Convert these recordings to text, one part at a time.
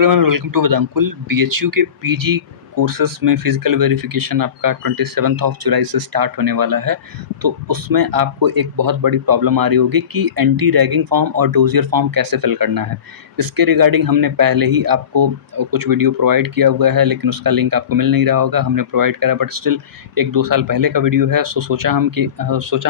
Everyone welcome to Vedankul. BHU के PG courses में physical verification आपका 27 जुलाई से स्टार्ट होने वाला है। तो उसमें आपको एक बहुत बड़ी प्रॉब्लम आ रही होगी कि एंटी रैगिंग फॉर्म और डोजियर फॉर्म कैसे फिल करना है। इसके रिगार्डिंग हमने पहले ही आपको कुछ वीडियो प्रोवाइड किया हुआ है, लेकिन उसका लिंक आपको मिल नहीं रहा होगा। हमने प्रोवाइड करा बट स्टिल 1-2 साल पहले का वीडियो है। सोचा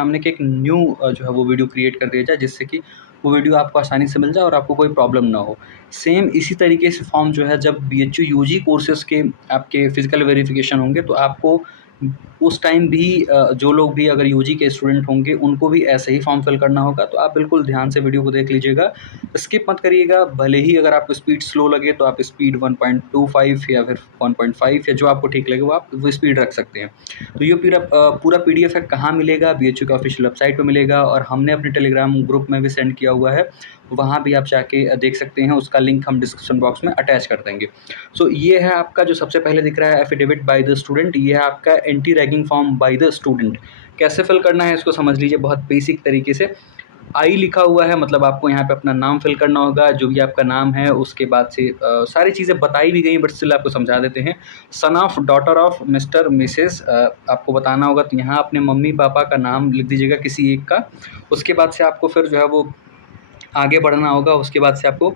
हमने कि एक न्यू जो है वो वीडियो क्रिएट कर दिया जाए, जिससे कि वो वीडियो आपको आसानी से मिल जाए और आपको कोई प्रॉब्लम ना हो। सेम इसी तरीके से फॉर्म जो है, जब बीएचयू यूजी कोर्सेज़ के आपके फिज़िकल वेरिफिकेशन होंगे तो आपको उस टाइम भी जो लोग भी अगर यूजी के स्टूडेंट होंगे उनको भी ऐसे ही फॉर्म फिल करना होगा। तो आप बिल्कुल ध्यान से वीडियो को देख लीजिएगा, स्किप मत करिएगा। भले ही अगर आपको स्पीड स्लो लगे तो आप स्पीड 1.25 या फिर 1.5 या जो आपको ठीक लगे वो स्पीड रख सकते हैं। तो ये पूरा पीडीएफ है, कहाँ मिलेगा? बीएचयू के ऑफिशियल वेबसाइट पे मिलेगा और हमने अपने टेलीग्राम ग्रुप में भी सेंड किया हुआ है, वहाँ भी आप जाके देख सकते हैं। उसका लिंक हम डिस्क्रिप्शन बॉक्स में अटैच कर देंगे। सो ये है आपका जो सबसे पहले दिख रहा है एफिडेविट बाय द स्टूडेंट, ये है आपका anti ragging form by the student. कैसे फिल करना है इसको समझ लीजिए बहुत बेसिक तरीके से। आई लिखा हुआ है, मतलब आपको यहाँ पे अपना नाम फिल करना होगा, जो भी आपका नाम है। उसके बाद से सारी चीज़ें बताई भी गई बट स्टिल आपको समझा देते हैं। Son of, daughter of, mister, Mrs आपको बताना होगा। तो यहाँ अपने मम्मी पापा का नाम लिख दीजिएगा किसी एक का। उसके बाद से आपको फिर जो है वो आगे बढ़ना होगा। उसके बाद से आपको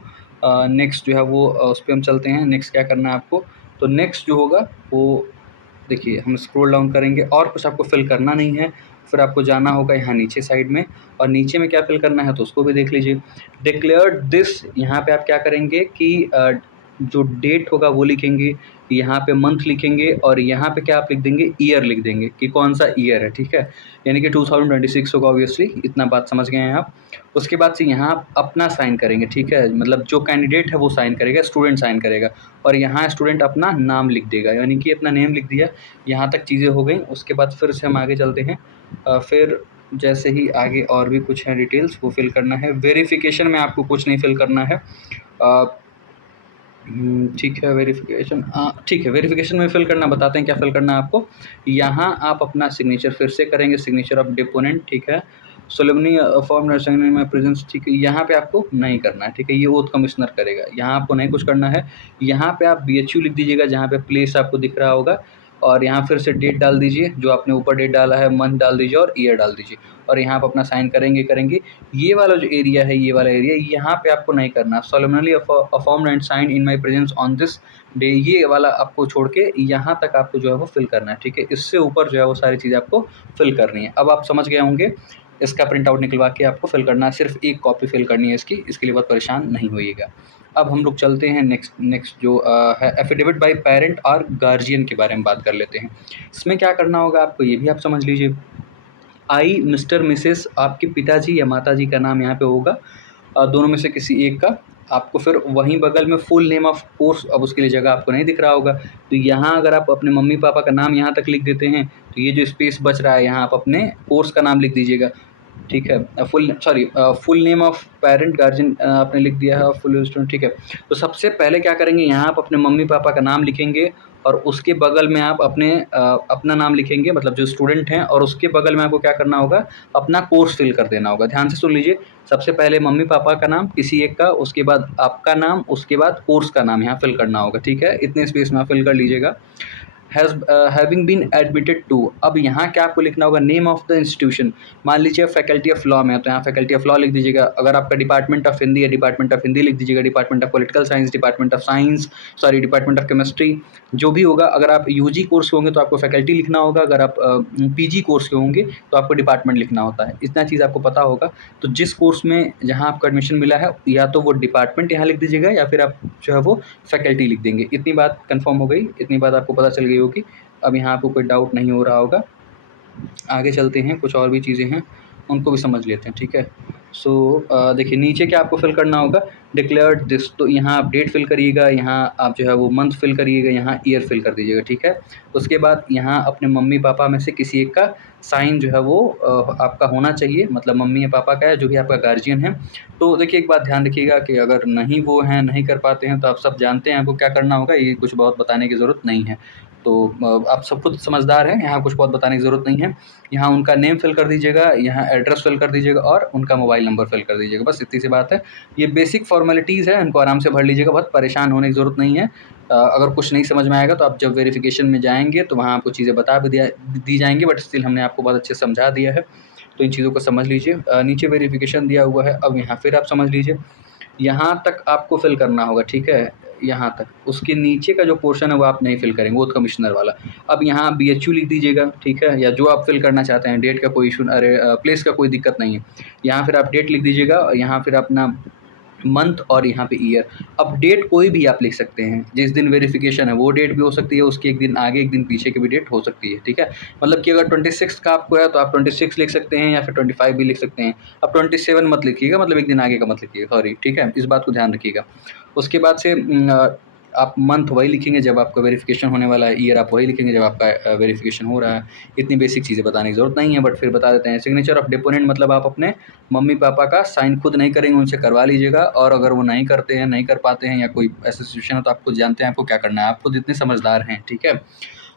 नेक्स्ट जो है वो उस पर हम चलते हैं। नेक्स्ट क्या करना है आपको? तो नेक्स्ट जो होगा वो देखिए, हम स्क्रॉल डाउन करेंगे और कुछ आपको फिल करना नहीं है। फिर आपको जाना होगा यहाँ नीचे साइड में, और नीचे में क्या फिल करना है तो उसको भी देख लीजिए। डिक्लेयर्ड दिस, यहाँ पे आप क्या करेंगे कि जो डेट होगा वो लिखेंगे, यहाँ पे मंथ लिखेंगे, और यहाँ पे क्या आप लिख देंगे, ईयर लिख देंगे कि कौन सा ईयर है। ठीक है, यानी कि 2026 होगा ऑब्वियसली। इतना बात समझ गए हैं आप। उसके बाद से यहाँ आप अपना साइन करेंगे। ठीक है, मतलब जो कैंडिडेट है वो साइन करेगा, स्टूडेंट साइन करेगा, और यहाँ स्टूडेंट अपना नाम लिख देगा, यानी कि अपना नेम लिख दिया। यहाँ तक चीज़ें हो गई। उसके बाद फिर से हम आगे चलते हैं। फिर जैसे ही आगे और भी कुछ है डिटेल्स वो फिल करना है। वेरिफिकेशन में आपको कुछ नहीं फिल करना है। ठीक है, ठीक है, वेरिफिकेशन में फिल करना बताते हैं क्या फिल करना है आपको। यहाँ आप अपना सिग्नेचर फिर से करेंगे, सिग्नेचर ऑफ डिपोनेंट। ठीक है, सोलेमनी फॉर्म नर्सिंग में प्रेजेंस। ठीक है, यहाँ पे आपको नहीं करना है। ठीक है, ये ओथ कमिश्नर करेगा, यहाँ आपको नहीं कुछ करना है। यहाँ पे आप बीएचयू लिख दीजिएगा जहाँ पे प्लेस आपको दिख रहा होगा, और यहाँ फिर से डेट डाल दीजिए, जो आपने ऊपर डेट डाला है, मंथ डाल दीजिए और ईयर डाल दीजिए, और यहाँ आप अपना साइन करेंगे। ये वाला जो एरिया है, ये वाला एरिया, यहाँ पे आपको नहीं करना। Solemnly affirmed and signed in my presence on this day, ये वाला आपको छोड़ के यहाँ तक आपको जो है वो फिल करना है। ठीक है, इससे ऊपर जो है वो सारी चीज़ें आपको फिल करनी है। अब आप समझ गए होंगे। इसका प्रिंट आउट निकलवा के आपको फिल करना है, सिर्फ एक कॉपी फिल करनी है इसकी। इसके लिए बहुत परेशान नहीं होइएगा। अब हम लोग चलते हैं नेक्स्ट जो है एफिडेविट बाय पेरेंट और गार्जियन के बारे में बात कर लेते हैं। इसमें क्या करना होगा आपको, ये भी आप समझ लीजिए। आई, मिस्टर, मिसेस, आपके पिताजी या माताजी का नाम यहाँ पे होगा, दोनों में से किसी एक का। आपको फिर वहीं बगल में फुल नेम ऑफ कोर्स, अब उसके लिए जगह आपको नहीं दिख रहा होगा, तो यहाँ अगर आप अपने मम्मी पापा का नाम यहाँ तक लिख देते हैं तो ये जो स्पेस बच रहा है यहाँ आप अपने कोर्स का नाम लिख दीजिएगा। ठीक है, full name of parent guardian आपने लिख दिया है, फुल स्टूडेंट। ठीक है, तो सबसे पहले क्या करेंगे, यहाँ आप अपने मम्मी पापा का नाम लिखेंगे, और उसके बगल में आप अपना नाम लिखेंगे, मतलब जो स्टूडेंट हैं, और उसके बगल में आपको क्या करना होगा, अपना कोर्स फिल कर देना होगा। ध्यान से सुन लीजिए, सबसे पहले मम्मी पापा का नाम किसी एक का, उसके बाद आपका नाम, उसके बाद कोर्स का नाम यहाँ फिल करना होगा। ठीक है, इतने स्पेस में आप फिल कर लीजिएगा। हैविंग बीन एडमिटेड टू, अब यहाँ क्या आपको लिखना होगा, नेम ऑफ द इंस्टीट्यूशन। मान लीजिए फैकल्टी ऑफ लॉ में है तो यहाँ फैकल्टी ऑफ लॉ लिख दीजिएगा। अगर आपका डिपार्टमेंट ऑफ हिंदी है, डिपार्टमेंट ऑफ हिंदी लिख दीजिएगा। Department of political science, department of science, department of chemistry, जो भी होगा। अगर आप यूजी कोर्स के होंगे तो आपको फैकल्टी लिखना होगा, अगर आप पीजी कोर्स के होंगे तो आपको डिपार्टमेंट लिखना होता है। इतना चीज़ आपको पता होगा। तो जिस कोर्स में जहाँ आपको एडमिशन मिला है, या तो वो डिपार्टमेंट यहाँ लिख दीजिएगा, या फिर आप जो है वो फैकल्टी लिख देंगे। इतनी बात कंफर्म हो गई, इतनी बात आपको पता चल गई होगी। अब यहाँ आपको कोई डाउट नहीं हो रहा होगा। आगे चलते हैं, कुछ और भी चीज़ें हैं उनको भी समझ लेते हैं। ठीक है, सो देखिए नीचे क्या आपको फिल करना होगा, डिक्लेयर्ड दिस, तो यहाँ आप डेट फिल करिएगा, यहाँ आप जो है वो मंथ फिल करिएगा, यहाँ ईयर फिल कर दीजिएगा। ठीक है, उसके बाद यहाँ अपने मम्मी पापा में से किसी एक का साइन जो है वो आपका होना चाहिए, मतलब मम्मी या पापा का है, जो भी आपका गार्जियन है। तो देखिए एक बात ध्यान रखिएगा कि अगर नहीं वो हैं, नहीं कर पाते हैं, तो आप सब जानते हैं आपको क्या करना होगा, ये कुछ बहुत बताने की ज़रूरत नहीं है। तो आप सब खुद समझदार हैं, यहाँ कुछ बहुत बताने की ज़रूरत नहीं है। यहाँ उनका नेम फिल कर दीजिएगा, यहाँ एड्रेस फिल कर दीजिएगा और उनका मोबाइल नंबर फिल कर दीजिएगा, बस इतनी सी बात है। ये बेसिक फॉर्मेलिटीज़ है, इनको आराम से भर लीजिएगा, बहुत परेशान होने की ज़रूरत नहीं है। अगर कुछ नहीं समझ में आएगा तो आप जब वेरिफिकेशन में जाएँगे तो वहाँ आपको चीज़ें बता भी दी जाएँगी, बट स्टिल हमने आपको बहुत अच्छे से समझा दिया है, तो इन चीज़ों को समझ लीजिए। नीचे वेरिफिकेशन दिया हुआ है, अब यहाँ फिर आप समझ लीजिए, यहाँ तक आपको फिल करना होगा, ठीक है? यहाँ तक, उसके नीचे का जो पोर्शन है वो आप नहीं फिल करेंगे, वो तो कमिश्नर वाला। अब यहाँ बीएचयू लिख दीजिएगा, ठीक है? या जो आप फिल करना चाहते हैं, डेट का कोई इशू, अरे प्लेस का कोई दिक्कत नहीं है। यहाँ फिर आप डेट लिख दीजिएगा, यहाँ फिर अपना मंथ और यहाँ पे ईयर। अब डेट कोई भी आप लिख सकते हैं, जिस दिन वेरिफिकेशन है वो डेट भी हो सकती है, उसके एक दिन आगे एक दिन पीछे की भी डेट हो सकती है, ठीक है? मतलब कि अगर 26 का आपको है तो आप 26 लिख सकते हैं या फिर 25 भी लिख सकते हैं। अब 27 मत लिखिएगा, मतलब एक दिन आगे का मत लिखिएगा, सॉरी, ठीक है? इस बात को ध्यान रखिएगा। उसके बाद से आप मंथ वही लिखेंगे जब आपका वेरिफिकेशन होने वाला है, ईयर आप वही लिखेंगे जब आपका वेरिफिकेशन हो रहा है। इतनी बेसिक चीज़ें बताने की ज़रूरत नहीं है, बट फिर बता देते हैं। सिग्नेचर ऑफ डिपोनेंट मतलब आप अपने मम्मी पापा का साइन खुद नहीं करेंगे, उनसे करवा लीजिएगा, और अगर वो नहीं करते हैं, नहीं कर पाते हैं या कोई ऐसा सिचुएशन है तो आप खुद जानते हैं आपको क्या करना है, आप खुद इतने समझदार हैं, ठीक है?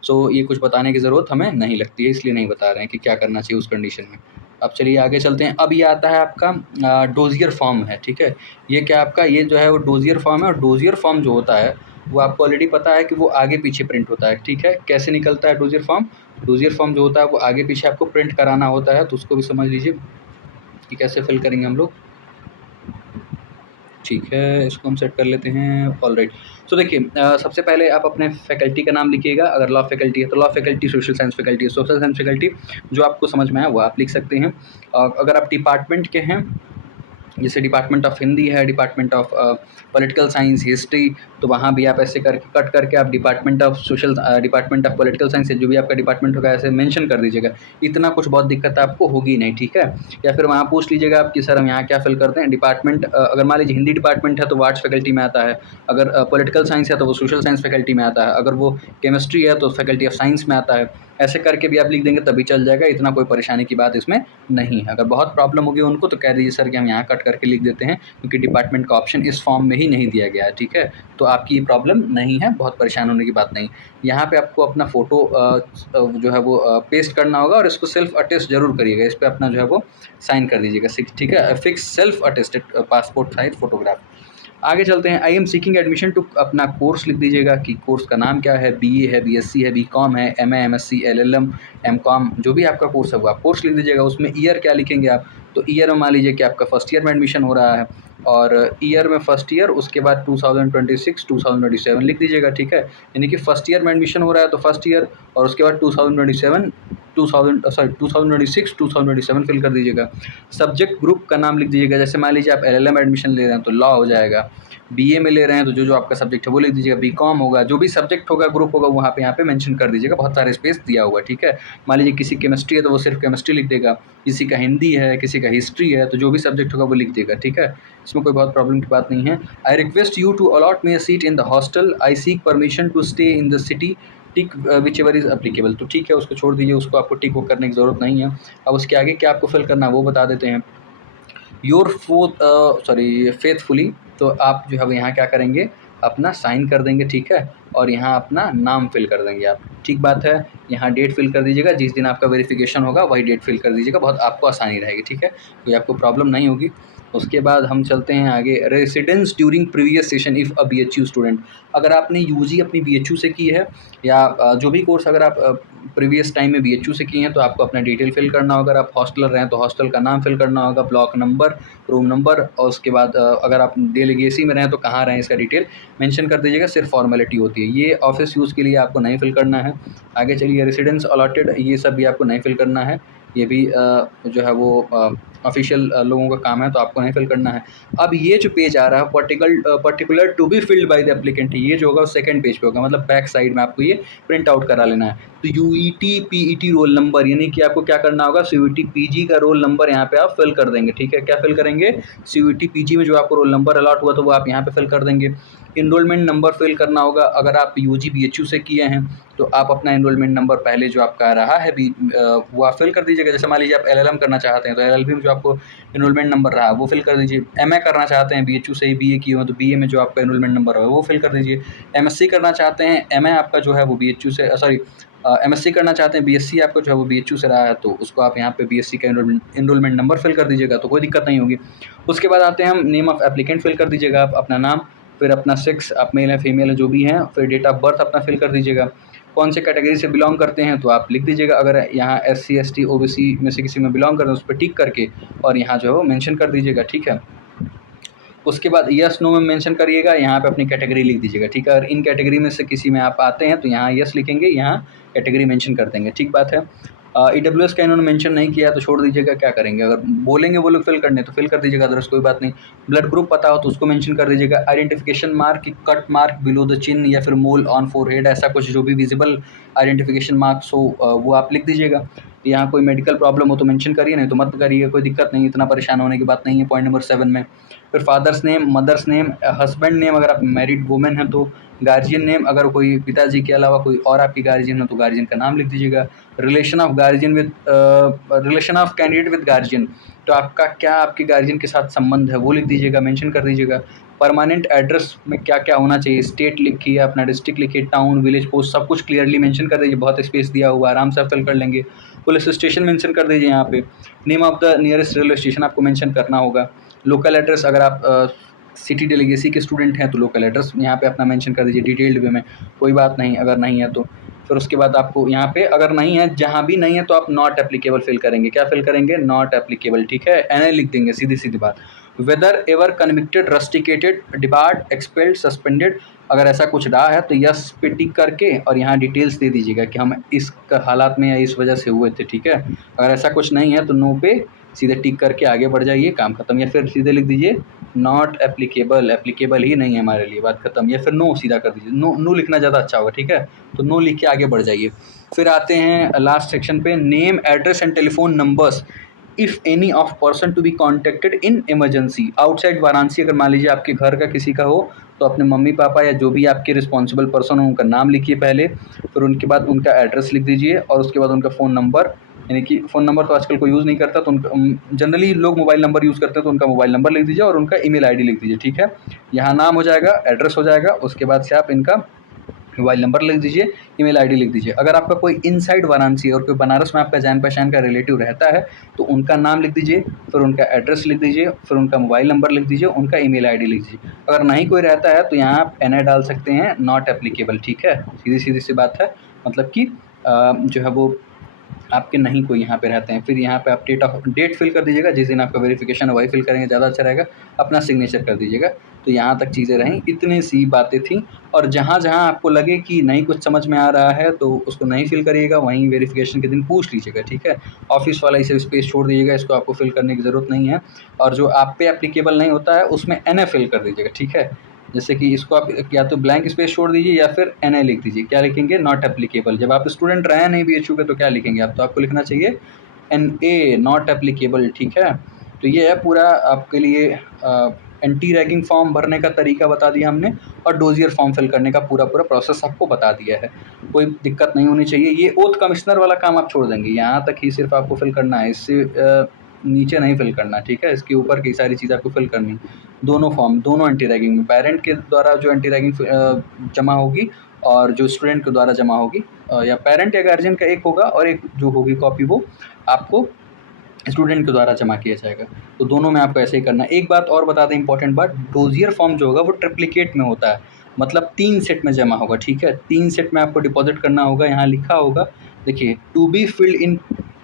सो ये कुछ बताने की ज़रूरत हमें नहीं लगती है, इसलिए नहीं बता रहे हैं कि क्या करना चाहिए उस कंडीशन में। अब चलिए आगे चलते हैं। अब ये आता है आपका डोज़ियर फॉर्म है, ठीक है? ये क्या आपका, ये जो है वो डोज़ियर फॉर्म है, और डोज़ियर फॉर्म जो होता है वो आपको ऑलरेडी पता है कि वो आगे पीछे प्रिंट होता है, ठीक है? कैसे निकलता है डोज़ियर फॉर्म? डोज़ियर फॉर्म जो होता है वो आगे पीछे आपको प्रिंट कराना होता है, तो उसको भी समझ लीजिए कि कैसे फिल करेंगे हम लोग। ठीक है, इसको हम सेट कर लेते हैं, ऑलराइट। तो देखिए, सबसे पहले आप अपने फैकल्टी का नाम लिखिएगा। अगर लॉ फैकल्टी है तो law faculty, social science faculty है सोशल साइंस फैकल्टी, जो आपको समझ में आए वो आप लिख सकते हैं। अगर आप डिपार्टमेंट के हैं, जैसे डिपार्टमेंट ऑफ हिंदी है, department of political science, history, तो वहाँ भी आप ऐसे करके कट करके आप department of social, department of political science, जो भी आपका डिपार्टमेंट होगा ऐसे मेंशन कर दीजिएगा। इतना कुछ बहुत दिक्कत आपको होगी नहीं, ठीक है? या फिर वहाँ पूछ लीजिएगा आप कि सर हम यहाँ क्या फिल करते हैं। डिपार्टमेंट अगर मान लीजिए हिंदी डिपार्टमेंट है तो वो आर्ट्स फैकल्टी में आता है, अगर पॉलिटिकल साइंस है तो वो सोशल साइंस फैकल्टी में आता है, अगर वो केमिस्ट्री है तो फैकल्टी ऑफ साइंस में आता है। ऐसे करके भी आप लिख देंगे तभी चल जाएगा, इतना कोई परेशानी की बात इसमें नहीं है। अगर बहुत प्रॉब्लम होगी उनको तो कह दीजिए सर कि हम यहाँ कट करके लिख देते हैं, क्योंकि डिपार्टमेंट का ऑप्शन इस फॉर्म में ही नहीं दिया गया है, ठीक है? तो आपकी ये प्रॉब्लम नहीं है, बहुत परेशान होने की बात नहीं। यहाँ पे आपको अपना फ़ोटो जो है वो पेस्ट करना होगा, और इसको सेल्फ अटेस्ट ज़रूर करिएगा, इस पर अपना जो है वो साइन कर दीजिएगा, ठीक है? Fix self attested passport size photograph. आगे चलते हैं। I am seeking admission to, अपना कोर्स लिख दीजिएगा कि कोर्स का नाम क्या है, बीए है, बीएससी है, बीकॉम है, एमए, एमएससी, एलएलएम, एमकॉम, जो भी आपका कोर्स है वो आप कोर्स लिख दीजिएगा। उसमें ईयर क्या लिखेंगे आप, तो ईयर में मान लीजिए कि आपका फर्स्ट ईयर में एडमिशन हो रहा है, और ईयर में फर्स्ट ईयर, उसके बाद 2026 2027 लिख दीजिएगा, ठीक है? यानी कि फर्स्ट ईयर में एडमिशन हो रहा है तो फर्स्ट ईयर, और उसके बाद 2026 2027 फिल कर दीजिएगा। सब्जेक्ट ग्रुप का नाम लिख दीजिएगा, जैसे मान लीजिए आप एलएलएम एडमिशन ले रहे हैं तो लॉ हो जाएगा, बीए में ले रहे हैं तो जो आपका सब्जेक्ट है वो लिख दीजिएगा, बीकॉम होगा, जो भी सब्जेक्ट होगा, ग्रुप होगा, वहाँ पे यहाँ पे मेंशन कर दीजिएगा, बहुत सारे स्पेस दिया हुआ है, ठीक है? मान लीजिए किसी केमिस्ट्री है तो वो सिर्फ केमिस्ट्री लिख देगा, किसी का हिंदी है, किसी का हिस्ट्री है, तो जो भी सब्जेक्ट होगा वो लिख देगा, ठीक है? इसमें कोई बहुत प्रॉब्लम की बात नहीं है। I request you to allot me a seat in the hostel, I seek permission to stay in the city, tick whichever is applicable, तो ठीक है, उसको छोड़ दीजिए, उसको आपको टिक वो करने की ज़रूरत नहीं है। अब उसके आगे क्या आपको फिल करना है वो बता देते हैं। योर फेथफुली, तो आप जो है वो यहाँ क्या करेंगे, अपना साइन कर देंगे, ठीक है? और यहाँ अपना नाम फिल कर देंगे आप, ठीक बात है? यहाँ डेट फिल कर दीजिएगा, जिस दिन आपका वेरिफिकेशन होगा वही डेट फिल कर दीजिएगा, बहुत आपको आसानी रहेगी, ठीक है? कोई आपको प्रॉब्लम नहीं होगी। उसके बाद हम चलते हैं आगे। Residence during previous session if a BHU student, अगर आपने यूजी अपनी बीएचयू से की है, या जो भी कोर्स अगर आप प्रीवियस टाइम में बीएचयू से किए हैं, तो आपको अपना डिटेल फिल करना होगा। अगर आप हॉस्टलर रहें तो हॉस्टल का नाम फिल करना होगा, ब्लॉक नंबर, रूम नंबर, और उसके बाद अगर आप डेलीगेसी में रहें तो कहाँ रहें इसका डिटेल मेंशन कर दीजिएगा, सिर्फ फॉर्मेलिटी होती है, ये ऑफिस यूज़ के लिए आपको नहीं फिल करना है। आगे चलिए, रेसिडेंस अलॉटेड, ये सब भी आपको नहीं फिल करना है, ये भी जो है वो ऑफिशियल लोगों का काम है, तो आपको नहीं फिल करना है। अब ये जो पेज आ रहा है particular to be filled by the applicant, ये जो होगा सेकंड पेज पे होगा, मतलब बैक साइड में आपको ये प्रिंट आउट करा लेना है। तो यूईटी पीईटी रोल नंबर, यानी कि आपको क्या करना होगा, सीयूईटी पीजी का रोल नंबर यहाँ पे आप फिल कर देंगे, ठीक है? क्या फिल करेंगे, सीयूईटी पीजी में जो आपको रोल नंबर अलॉट हुआ तो वो आप यहाँ पे फिल कर देंगे। इनरोलमेंट नंबर फिल करना होगा, अगर आप यूजी बीएचयू से किए हैं तो आप अपना इनरोलमेंट नंबर पहले जो आपका रहा है वो आप फिल कर दीजिएगा। जैसे मान लीजिए आप एलएलएम करना चाहते हैं तो एलएलबी में जो आपको एनरोलमेंट नंबर रहा वो फिल कर दीजिए। एमए करना चाहते हैं, बीएचयू से ही बीए किए हो तो बीए में जो आपका एनरोलमेंट नंबर है वो फिल कर दीजिए। एमएससी करना चाहते हैं, एमए आपका जो है वो बीएचयू से एमएससी करना चाहते हैं, बीएससी आपका जो है वो बीएचयू से रहा है तो उसको आप यहाँ पे बीएससी का एनरोलमेंट नंबर फिल कर दीजिएगा, तो कोई दिक्कत नहीं होगी। उसके बाद आते हैं हम नेम ऑफ़ एप्लीकेंट फिल कर दीजिएगा आप अपना नाम, फिर अपना सेक्स, आप मेल है फीमेल है जो भी हैं, फिर डेट ऑफ बर्थ अपना फिल कर दीजिएगा। कौन से कैटेगरी से बिलॉन्ग करते हैं तो आप लिख दीजिएगा, अगर यहाँ एससी, एसटी, ओबीसी में से किसी में बिलॉन्ग करते हैं उस पर टिक करके और यहाँ जो है वो मेंशन कर दीजिएगा, ठीक है। उसके बाद यस नो में मेंशन करिएगा, यहाँ पे अपनी कैटेगरी लिख दीजिएगा, ठीक है। अगर इन कैटेगरी में से किसी में आप आते हैं तो यहाँ यस लिखेंगे, यहाँ कैटेगरी मेंशन कर देंगे, ठीक बात है। ईडब्ल्यूएस का इन्होंने मेंशन नहीं किया तो छोड़ दीजिएगा, क्या करेंगे, अगर बोलेंगे वो लोग फिल करने तो फिल कर दीजिएगा, अदरवाइज़ कोई बात नहीं। ब्लड ग्रुप पता हो तो उसको मेंशन कर दीजिएगा। Identification mark, cut mark below the chin या फिर मोल ऑन फोरहेड, ऐसा कुछ जो भी विजिबल आइडेंटिफिकेशन मार्क्स हो वो आप लिख दीजिएगा। यहाँ कोई मेडिकल प्रॉब्लम हो तो मेंशन करिए, नहीं तो मत करिए, कोई दिक्कत नहीं, इतना परेशान होने की बात नहीं है। पॉइंट नंबर 7 में फिर father's name, mother's name, husband name अगर आप मैरिड वुमेन हैं तो, गार्जियन नेम अगर कोई पिताजी के अलावा कोई और आपकी गार्जियन है तो गार्जियन का नाम लिख दीजिएगा। Relation of guardian with relation of candidate with guardian, तो आपका क्या आपके गार्जियन के साथ संबंध है वो लिख दीजिएगा, मेंशन कर दीजिएगा। परमानेंट एड्रेस में क्या क्या होना चाहिए, स्टेट लिखिए, अपना डिस्ट्रिक्ट लिखिए, टाउन, विलेज, पोस्ट, सब कुछ क्लियरली मेंशन कर दीजिए, बहुत स्पेस दिया हुआ है, आराम से आप फिल कर लेंगे। पुलिस स्टेशन मेंशन कर दीजिए यहाँ पे। Name of the nearest railway station आपको मेंशन करना होगा। लोकल एड्रेस अगर आप सिटी डेलीगेसी के स्टूडेंट हैं तो लोकल एड्रेस यहाँ पे अपना मेंशन कर दीजिए डिटेल्ड वे में, कोई बात नहीं अगर नहीं है तो। फिर उसके बाद आपको यहाँ पे अगर नहीं है, जहाँ भी नहीं है तो आप नॉट एप्लीकेबल फिल करेंगे, क्या फिल करेंगे, नॉट एप्लीकेबल, ठीक है, एनए लिख देंगे, सीधी सीधी बात। Whether ever convicted, rusticated, debarred, expelled, suspended, अगर ऐसा कुछ रहा है तो यस पे टिक करके और यहाँ डिटेल्स दे दीजिएगा कि हम इस हालात में या इस वजह से हुए थे, ठीक है। अगर ऐसा कुछ नहीं है तो नो पे सीधे टिक करके आगे बढ़ जाइए, काम खत्म। या फिर सीधे लिख दीजिए नॉट एप्लीकेबल, एप्लीकेबल ही नहीं है हमारे लिए, बात खत्म। या फिर नो सीधा कर दीजिए, नो नो लिखना ज़्यादा अच्छा होगा, ठीक है, तो नो लिख के आगे बढ़ जाइए। फिर आते हैं लास्ट सेक्शन पे, name, address and telephone numbers if any of person to be contacted in emergency outside Varanasi. अगर मान लीजिए आपके घर का किसी का हो तो अपने मम्मी पापा या जो भी आपके रिस्पॉन्सिबल पर्सन हो उनका नाम लिखिए पहले, फिर उनके बाद उनका एड्रेस लिख दीजिए और उसके बाद उनका फ़ोन नंबर, यानी कि फ़ोन नंबर तो आजकल कोई यूज़ नहीं करता तो उनका जनरली लोग मोबाइल नंबर यूज़ करते हैं तो उनका मोबाइल नंबर लिख दीजिए और उनका ईमेल आईडी लिख दीजिए, ठीक है। यहाँ नाम हो जाएगा, एड्रेस हो जाएगा, उसके बाद से आप इनका मोबाइल नंबर लिख दीजिए, ईमेल आईडी लिख दीजिए। अगर आपका कोई इनसाइड वाराणसी और कोई बनारस में आपका जान पहचान का रिलेटिव रहता है तो उनका नाम लिख दीजिए, फिर उनका एड्रेस लिख दीजिए, फिर उनका मोबाइल नंबर लिख दीजिए, उनका ईमेल आईडी लिख दीजिए। अगर नहीं कोई रहता है तो यहाँ आप एनए डाल सकते हैं, नॉट एप्लीकेबल, ठीक है, सीधी सीधी सी बात है, मतलब कि जो है वो आपके नहीं कोई यहाँ पे रहते हैं। फिर यहाँ पे आप डेट फिल कर दीजिएगा, जिस दिन आपका वेरिफिकेशन है वही फिल करेंगे, ज़्यादा अच्छा रहेगा। अपना सिग्नेचर कर दीजिएगा। तो यहाँ तक चीज़ें रहीं, इतनी सी बातें थी। और जहाँ जहाँ आपको लगे कि नहीं कुछ समझ में आ रहा है तो उसको नहीं फिल करिएगा, वहीं वेरिफिकेशन के दिन पूछ लीजिएगा, ठीक है। ऑफिस वाला इसे स्पेस छोड़ दीजिएगा, इसको आपको फिल करने की ज़रूरत नहीं है। और जो आप पे एप्लीकेबल नहीं होता है उसमें एनए फिल कर दीजिएगा, ठीक है। जैसे कि इसको आप या तो ब्लैंक स्पेस छोड़ दीजिए या फिर एनए लिख दीजिए, क्या लिखेंगे, नॉट एप्लीकेबल। जब आप स्टूडेंट रहे नहीं बीएचयू के तो क्या लिखेंगे आप, तो आपको लिखना चाहिए एनए, नॉट एप्लीकेबल, ठीक है। तो ये है पूरा आपके लिए एंटी रैगिंग फॉर्म भरने का तरीका बता दिया हमने और डोजियर फॉर्म फिल करने का पूरा प्रोसेस आपको बता दिया है। कोई दिक्कत नहीं होनी चाहिए। ये ओथ कमिश्नर वाला काम आप छोड़ देंगे, यहाँ तक ही सिर्फ आपको फिल करना है, इससे नीचे नहीं फिल करना, ठीक है। इसके ऊपर की सारी चीज़ आपको फिल करनी, दोनों फॉर्म, दोनों एंटी रैगिंग में, पेरेंट के द्वारा जो एंटी रैगिंग जमा होगी और जो स्टूडेंट के द्वारा जमा होगी, या पेरेंट या गार्जियन का एक होगा और एक जो होगी कॉपी वो आपको स्टूडेंट के द्वारा जमा किया जाएगा। तो दोनों में आपको ऐसे ही करना है। एक बात और बता दें, इंपॉर्टेंट बात, डोजियर फॉर्म जो होगा वो ट्रिप्लिकेट में होता है, मतलब 3 सेट में जमा होगा, ठीक है। 3 सेट में आपको डिपॉजिट करना होगा। यहाँ लिखा होगा, देखिए, टू बी फिल्ड इन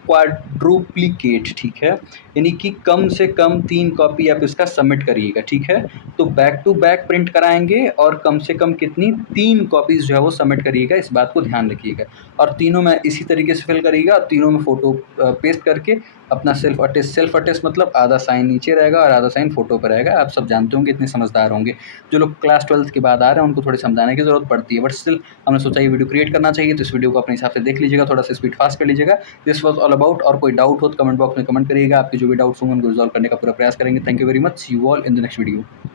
क्वाड्रुप्लिकेट, ठीक है, यानी कि कम से कम 3 कॉपी आप इसका सबमिट करिएगा, ठीक है। तो बैक टू बैक प्रिंट कराएंगे और कम से कम कितनी, 3 कॉपीज़ जो है वो सबमिट करिएगा, इस बात को ध्यान रखिएगा। और तीनों में इसी तरीके से फिल करिएगा, और तीनों में फ़ोटो पेस्ट करके अपना सेल्फ अटेस्ट मतलब आधा साइन नीचे रहेगा और आधा साइन फ़ोटो पर रहेगा। आप सब जानते होंगे, इतने समझदार होंगे। जो लोग क्लास 12th के बाद आ रहे हैं उनको थोड़ी समझाने की ज़रूरत पड़ती है, बट स्टिल हमने सोचा ये वीडियो क्रिएट करना चाहिए, तो इस वीडियो को अपने हिसाब से देख लीजिएगा, थोड़ा सा स्पीड फास्ट कर लीजिएगा। This was all about. और कोई डाउट हो तो कमेंट बॉक्स में कमेंट करिएगा, आपके जो भी डाउट्स होंगे उनको रिजॉल्व करने का पूरा प्रयास करेंगे। Thank you very much, see you all in the next video.